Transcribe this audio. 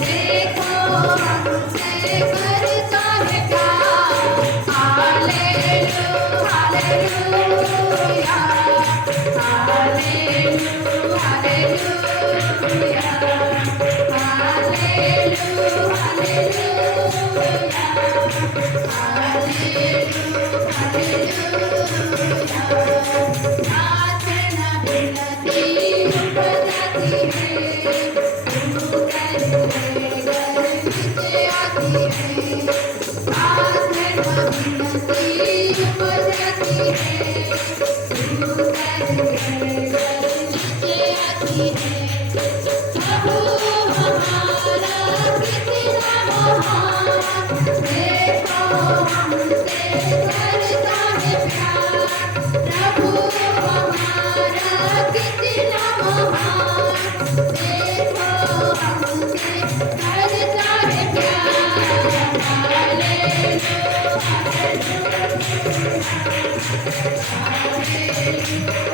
देखो हमसे करता है प्यार। हालेलुया हालेलुया हालेलुया हालेलुया प्रार्थना विनती उपजाती है, प्रभु करने घर नीचे आती है। प्रार्थना विनती उपजाती है, प्रभु करने घर नीचे आती है। प्रभु हमारा कितना महान, देखो हमसे करता है प्यार। प्रभु हमारा कितना महान, देखो हमसे करता है प्यार। Hallelujah hallelujah hallelujah